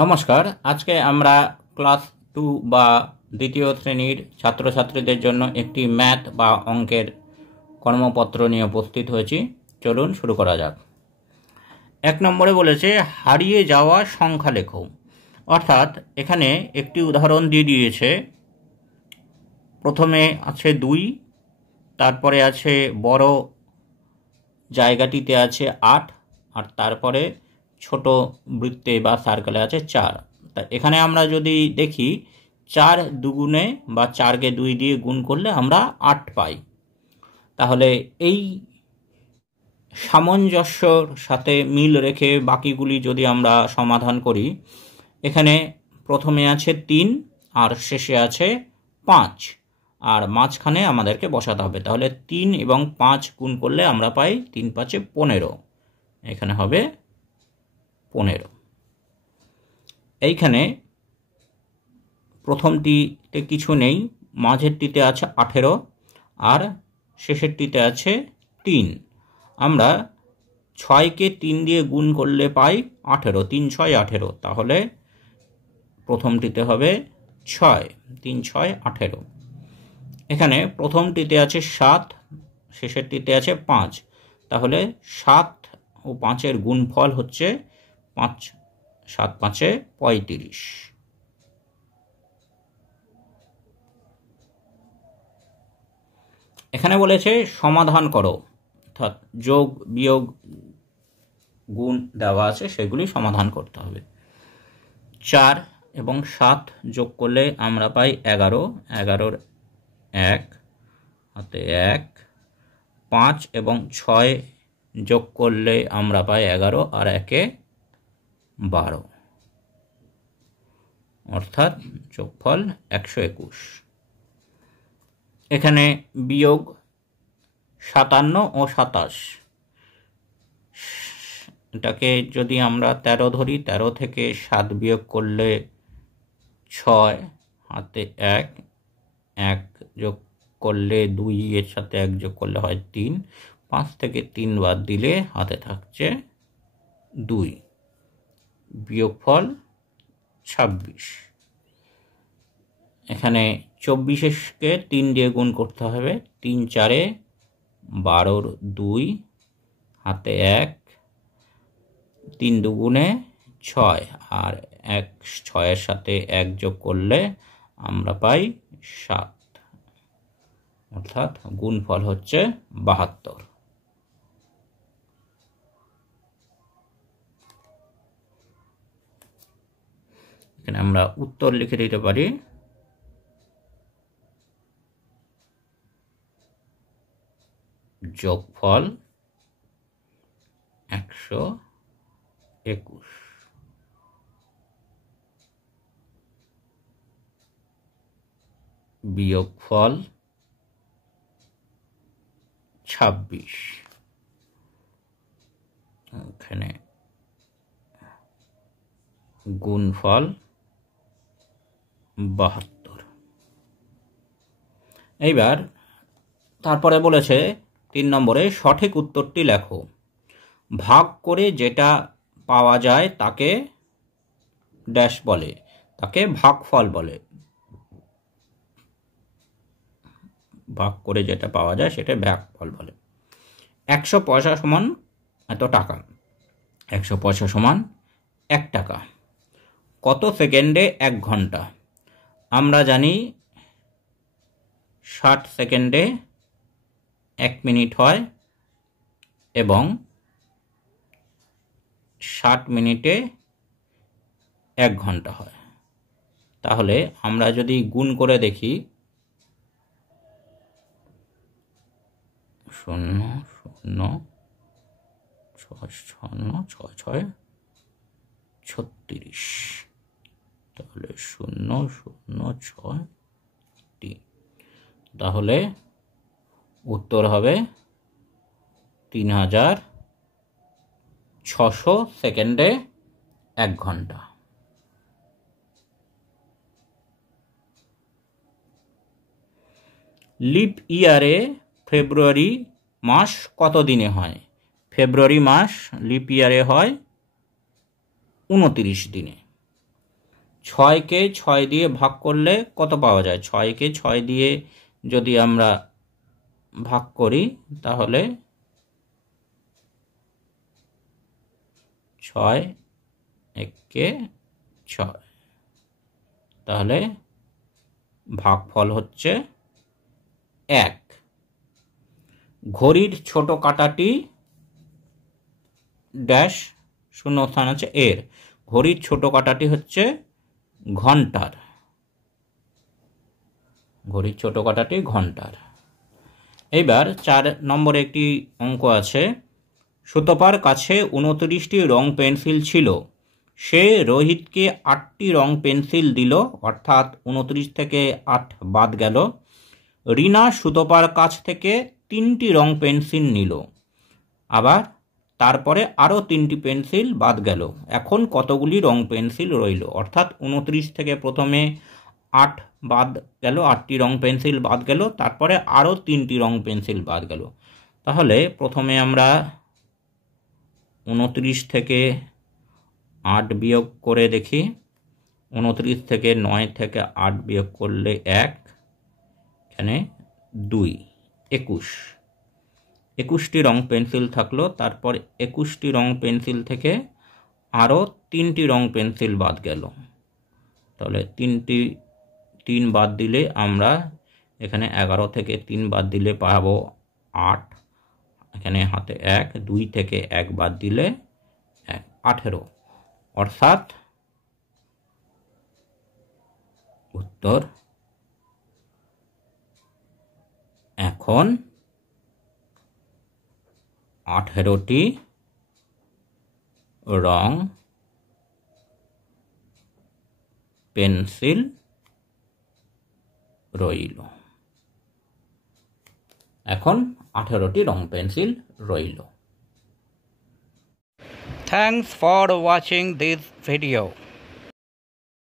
নমস্কার। আজকে আমরা ক্লাস 2 বা দ্বিতীয় শ্রেণীর ছাত্রছাত্রীদের জন্য একটি ম্যাথ বা অঙ্কের কর্মপত্র নিয়ে উপস্থিত হয়েছি। চলুন শুরু করা যাক। 1 নম্বরে বলেছে হারিয়ে যাওয়া সংখ্যা লেখো। অর্থাৎ এখানে একটি উদাহরণ দিয়ে দিয়েছে। প্রথমে আছে 2, তারপরে আছে বড় জায়গাটিতে আছে 8, আর তারপরে ছোট বৃত্তে বা সার্কেলে আছে 4। তা এখানে আমরা যদি দেখি 4 দুগুণে বা 4কে 2 দিয়ে গুণ করলে আমরা 8 পাই। তাহলে এই সামঞ্জস্যর সাথে মিল রেখে বাকিগুলি যদি আমরা সমাধান করি, এখানে প্রথমে আছে 3 আর শেষে আছে 5, আর মাঝখানে আমাদেরকে বসাতে হবে। তাহলে 3 এবং 5 গুণ করলে আমরা পাই 3 5 15। এখানে হবে 15। এইখানে প্রথমটিতে কিছু নেই, মাঝেরটিতে আছে 18 আর শেষেরটিতে আছে 3। আমরা 6কে 3 দিয়ে গুণ করলে পাই 18, 3 6 18। তাহলে প্রথমটিতে হবে 6, 3 6 18। এখানে প্রথমটিতে আছে 7, শেষেরটিতে আছে 5। তাহলে 7 ও 5-এর গুণফল হচ্ছে 5, 7 5 35। এখানে বলেছে সমাধান করো, অর্থাৎ যোগ বিয়োগ গুণ দেওয়া আছে, সেগুলি সমাধান করতে হবে। 4 এবং 7 যোগ করলে আমরা পাই 11, 11-র 1 হাতে 1। 5 এবং 6 যোগ করলে আমরা পাই 11 আর 1-এ 12, অর্থাৎ যোগফল 121। এখানে বিয়োগ 57 ও 27, এটাকে যদি আমরা 13 ধরি, 13 থেকে 7 বিয়োগ করলে 6 হাতে 1, 1 যোগ করলে 2, এর সাথে 1 যোগ করলে হয় 3, 5 থেকে 3 বাদ দিলে হাতে থাকছে 2, বিয়োগফল 26। এখানে 24-কে 3 দিয়ে গুণ করতে হবে। 3 4 12-র 2 হাতে 1, 3 দুগুণে 6 আর 1 6-এর সাথে 1 যোগ করলে আমরা পাই 7, অর্থাৎ গুণফল হচ্ছে 72। এখানে আমরা উত্তর লিখে দিতে পারি যোগফল 121, বিয়োগফল 26। এখানে গুণফল 72। এইবার তারপরে বলেছে 3 নম্বরে সঠিক উত্তরটি লেখো। ভাগ করে যেটা পাওয়া যায় তাকে ড্যাশ বলে, তাকে ভাগফল বলে। ভাগ করে যেটা পাওয়া যায় সেটা ভাগফল বলে। 100 পয়সা সমান এত টাকা, 100 পয়সা সমান 1 টাকা। কত সেকেন্ডে 1 ঘন্টা? আমরা জানি 60 সেকেন্ডে 1 মিনিট হয় এবং 60 মিনিটে 1 ঘন্টা হয়। তাহলে আমরা যদি গুণ করে দেখি, 0 0 6 6 6 36, তাহলে 0 0 6 3। তাহলে উত্তর হবে 3600 সেকেন্ডে 1 ঘন্টা। লিপ ইয়ারে ফেব্রুয়ারি মাস কত দিনে হয়? ফেব্রুয়ারি মাস লিপ ইয়ারে হয় 29 দিনে। ছয়কে 6 দিয়ে ভাগ করলে কত পাওয়া যায়? 6কে 6 দিয়ে যদি আমরা ভাগ করি তাহলে 6 একে 6, তাহলে ভাগফল হচ্ছে 1। ঘড়ির ছোট কাঁটাটি ড্যাশ শূন্যস্থান আছে এর। ঘড়ির ছোট কাঁটাটি হচ্ছে ঘন্টার। ঘড়ির ছোট কাঁটাটি ঘন্টার। এইবার 4 নম্বরে একটি অঙ্ক আছে। সুতপার কাছে 29টি রং পেন্সিল ছিল। সে রোহিতকে 8টি রং পেন্সিল দিল, অর্থাৎ 29 থেকে 8 বাদ গেল। রিনা সুতপার কাছ থেকে 3টি রং পেন্সিল নিল, আবার তারপরে আরও 3টি পেন্সিল বাদ গেল। এখন কতগুলি রং পেন্সিল রইল? অর্থাৎ 29 থেকে প্রথমে 8 বাদ গেল, 8টি রং পেন্সিল বাদ গেল, তারপরে আরও 3টি রং পেন্সিল বাদ গেল। তাহলে প্রথমে আমরা 29 থেকে 8 বিয়োগ করে দেখি। 29 থেকে 9 থেকে 8 বিয়োগ করলে 1, এখানে 2, 21টি রং পেন্সিল থাকলো। তারপর 21টি রং পেন্সিল থেকে আরও 3টি রং পেন্সিল বাদ গেল। তাহলে 3 বাদ দিলে আমরা এখানে 11 থেকে 3 বাদ দিলে পাবো 8, এখানে হাতে 1, 2 থেকে 1 বাদ দিলে 18, অর্থাৎ উত্তর এখন 18টি রং পেন্সিল রইল। এখন 18টি রং পেন্সিল রইল। Thanks for watching this video.